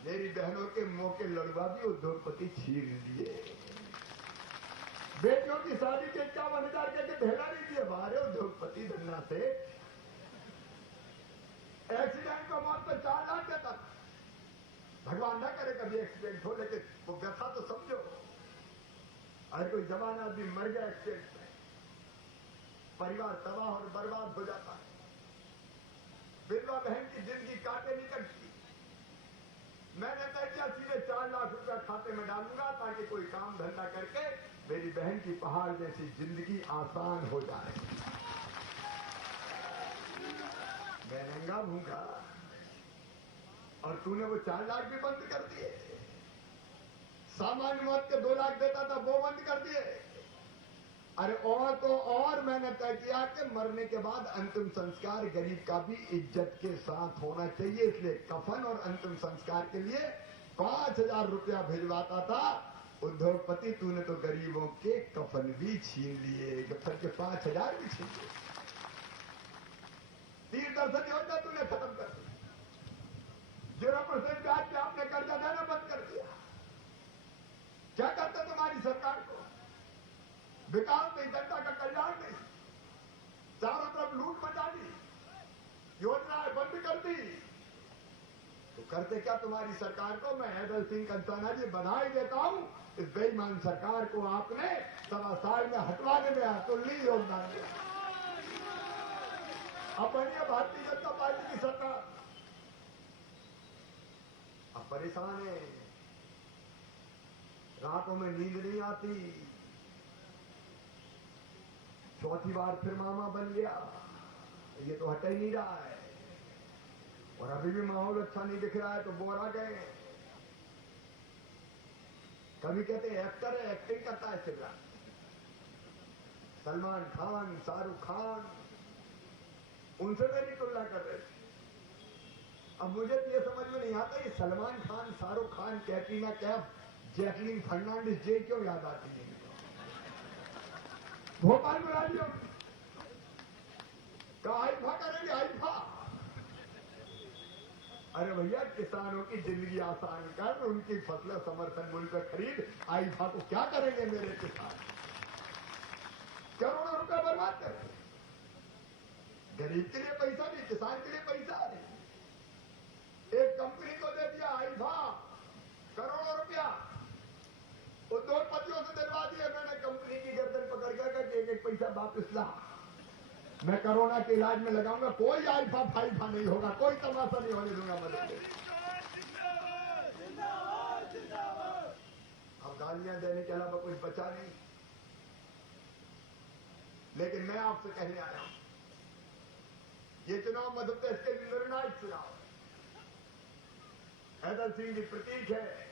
मेरी बहनों के मुंह के लड़ुआ भी उद्योगपति छीन लिए। बेटियों की शादी के 51,000 के ढेला नहीं दिए, बाहर उद्योगपति धन्ना से। एक्सीडेंट को मौत पर 4 लाख देता था, भगवान ना करे कभी एक्सीडेंट हो, लेकिन वो व्यथा तो समझो। अगर कोई जवान आदमी मर गया एक्सीडेंट में, परिवार तबाह और बर्बाद हो जाता है, विधवा बहन की जिंदगी काटे नहीं कटती। मैंने तय किया सीधे 4 लाख रुपया खाते में डालूंगा ताकि कोई काम धंधा करके मेरी बहन की पहाड़ जैसी जिंदगी आसान हो जाए। मैं नंगा भूखा और तूने वो 4 लाख भी बंद कर दिए। सामान्य मौत के 2 लाख देता था, वो बंद कर दिए। अरे और तो और मैंने तय किया कि मरने के बाद अंतिम संस्कार गरीब का भी इज्जत के साथ होना चाहिए, इसलिए कफन और अंतिम संस्कार के लिए 5,000 रुपया भिजवाता था। उद्योगपति, तूने तो गरीबों के कफन भी छीन लिए, कफन के 5,000 भी छीन लिए। तीर्थ दर्शन योजना तूने खत्म कर दी, 0% ब्याज पे आपने कर्जा देना बंद कर दिया। क्या करते तुम्हारी सरकार को? विकास नहीं, जनता का कल्याण नहीं, चारों तरफ लूट मचा दी, योजनाएं बंद कर दी। तो करते क्या तुम्हारी सरकार को? मैं हैदर सिंह कंसाना जी बधाई देता हूं, इस बेईमान सरकार को आपने 1.25 साल में हटवाने में अतुलनीय योगदान दिया। अब बनिए भारतीय जनता पार्टी की सरकार, अब परेशान है, रातों में नींद नहीं आती, चौथी बार फिर मामा बन गया, ये तो हट ही नहीं रहा है, और अभी भी माहौल अच्छा नहीं दिख रहा है तो बोर आ गए। कभी कहते हैं एक्टर है, एक्टिंग करता है चिल्ला, सलमान खान, शाहरुख खान, उनसे मेरी तुलना कर रहे थे। अब मुझे तो ये समझ में नहीं आता, ये सलमान खान, शाहरुख खान, कैटरीना कैफ, जैकलीन फर्नांडिस जे क्यों याद आती है? भोपाल में राज्यों का आईफा करेंगे, आईफा। अरे भैया, किसानों की जिंदगी आसान कर, उनकी फसलें समर्थन मूल्य पर खरीद, आईफा को क्या करेंगे मेरे किसान? करोड़ों रुपए बर्बाद करेंगे। गरीब के लिए पैसा नहीं, किसान के लिए पैसा नहीं। एक कंपनी को दे दिया आईफा, करोड़ों रुपया उद्योगपतियों से दिलवा दिए। मैंने कंपनी की गर्दन पकड़ गया कि एक पैसा वापस ला, मैं कोरोना के इलाज में लगाऊंगा, कोई आईफा फाइफा नहीं होगा, कोई तमाशा नहीं होने दूंगा मदद। अब गालियां देने के अलावा कुछ बचा नहीं। लेकिन मैं आपसे कहने आया हूं, ये चुनाव मध्य प्रदेश के निर्णायक चुनाव हैदर सिंह जी प्रतीक है।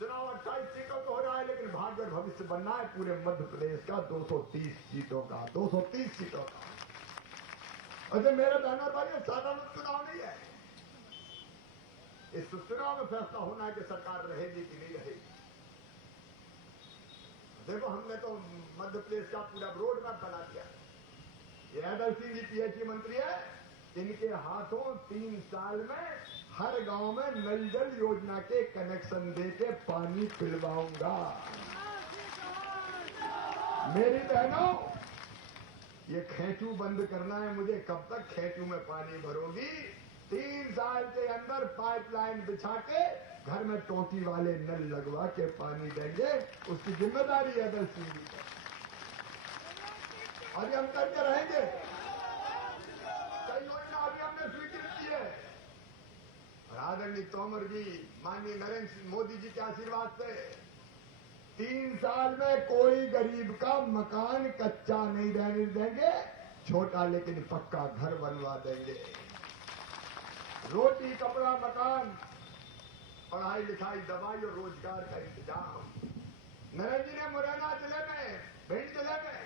चुनाव 28 सीटों को हो रहा है, लेकिन भाग्य और भविष्य बनना है पूरे मध्य प्रदेश का 230 सीटों का, 230 सीटों का। और मेरे बहनों और भाई, साधारण चुनाव नहीं है। इस चुनाव में फैसला होना है कि सरकार रहेगी कि नहीं रहेगी। देखो, हमने तो मध्य प्रदेश का पूरा रोड मैप बना दिया। ये हैदर सिंह जी पीएचई मंत्री है, इनके हाथों 3 साल में हर गांव में नल जल योजना के कनेक्शन देके पानी पिलवाऊंगा। मेरी बहनों, ये खेचू बंद करना है मुझे। कब तक खेचू में पानी भरोगी? 3 साल के अंदर पाइपलाइन बिछा के घर में टोटी वाले नल लगवा के पानी देंगे। उसकी जिम्मेदारी है 10 सिंह की। और ये हम करके रहेंगे। कई योजना अभी हमने स्वीकृत की है और आदरणीय तोमर जी, माननीय नरेंद्र सिंह मोदी जी के आशीर्वाद से 3 साल में कोई गरीब का मकान कच्चा नहीं रहने देंगे। छोटा लेकिन पक्का घर बनवा देंगे। रोटी कपड़ा मकान, पढ़ाई लिखाई दवाई और रोजगार का इंतजाम। नरेंद्र जी ने मुरैना जिले में, भिंड जिले में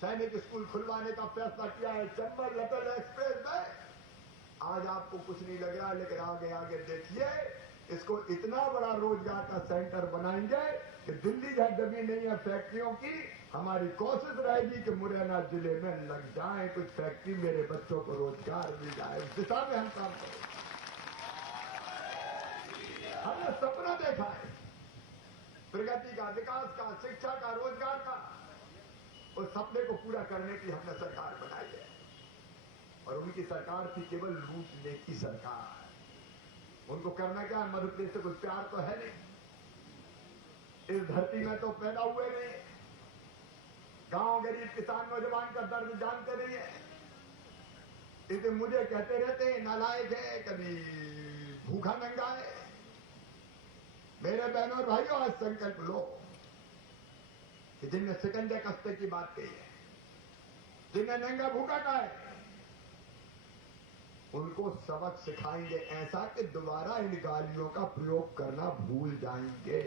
सैनिक स्कूल खुलवाने का फैसला किया है। चंबल लतल एक्सप्रेस में आज आपको कुछ नहीं लग रहा, लेकिन आगे आगे देखिए, इसको इतना बड़ा रोजगार का सेंटर बनाएंगे कि दिल्ली जहां जमीन नहीं है फैक्ट्रियों की, हमारी कोशिश रहेगी कि मुरैना जिले में लग जाए कुछ फैक्ट्री, मेरे बच्चों को रोजगार मिल जाए। उस दिशा में हम काम करें। हमने सपना देखा है प्रगति का, विकास का, शिक्षा का, रोजगार का। उस सपने को पूरा करने की हमने सरकार बनाई है और उनकी सरकार थी केवल लूटने की सरकार। उनको करना क्या? मध्य प्रदेश से कुछ प्यार तो है नहीं, इस धरती में तो पैदा हुए नहीं, गांव गरीब किसान नौजवान का दर्द जानते नहीं है, इसलिए मुझे कहते रहते हैं नालायक है, कभी भूखा नंगा है। मेरे बहनों और भाइयों, आज संकल्प लो कि जिनने शिकंजे कसते की बात कही है, जिनने नंगा भूखा कहा है, उनको सबक सिखाएंगे ऐसा कि दोबारा इन गालियों का प्रयोग करना भूल जाएंगे।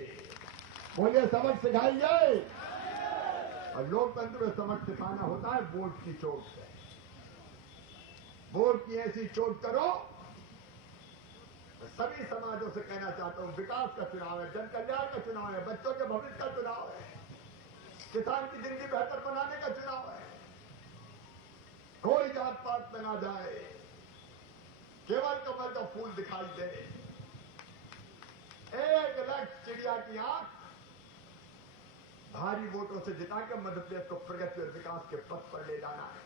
बोलिए, सबक सिखाएंगे। और लोकतंत्र में सबक सिखाना होता है वोट की चोट से। वोट की ऐसी चोट करो। सभी समाजों से कहना चाहता हूं, विकास का चुनाव है, जन कल्याण का चुनाव है, बच्चों के भविष्य का चुनाव है, किसान की जिंदगी बेहतर बनाने का चुनाव है। कोई जात पात में ना जाए, केवल कमल का फूल दिखाई दे। 1 लाख चिड़िया की आंख भारी वोटों से जिता के मध्य प्रदेश को प्रगति और विकास के पथ पर ले जाना है।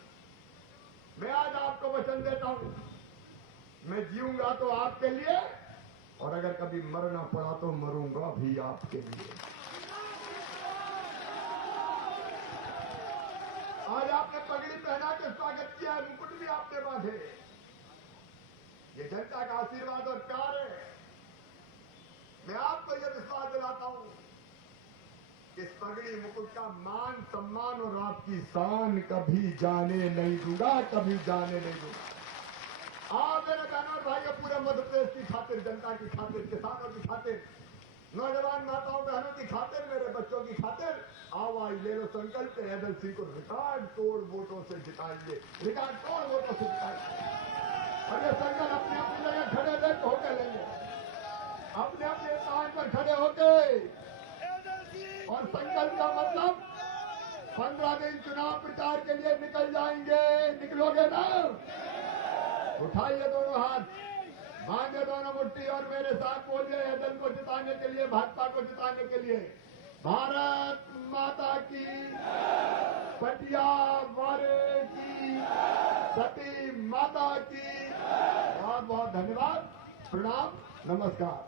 मैं आज आपको वचन देता हूं, मैं जीऊंगा तो आपके लिए, और अगर कभी मरना पड़ा तो मरूंगा भी आपके लिए। आज आपने पगड़ी पहना के स्वागत किया, मुकुट भी आपने बांधे। ये जनता का आशीर्वाद और प्यार है। मैं आपको यह विश्वास दिलाता हूं कि इस पगड़ी मुकुट का मान सम्मान और आपकी शान कभी जाने नहीं दूंगा, कभी जाने नहीं दूंगा। आप मेरे बहनों और भाइयों, पूरे मध्य प्रदेश की खातिर, जनता की खातिर, किसानों की खातिर, नौजवान माताओं बहनों की खातिर, मेरे बच्चों की खातिर आवाज ले लो। संकल्प हैदर सिंह को रिकॉर्ड तोड़ वोटों से जिताएंगे, रिकॉर्ड तोड़ वोटों से जिताएंगे। और ये संकल्प अपने अपनी जगह खड़े देख होकर लेंगे, अपने अपने स्थान पर खड़े होके। और संकल्प का मतलब 15 दिन चुनाव प्रचार के लिए निकल जाएंगे। निकलोगे ना? उठाइए दोनों हाथ, मांगे दोनों मुट्ठी और मेरे साथ बोलिए, दल को जिताने के लिए, भाजपा को जिताने के लिए। भारत माता की, पटिया वारे की, सती माता की। बहुत बहुत धन्यवाद, प्रणाम, नमस्कार।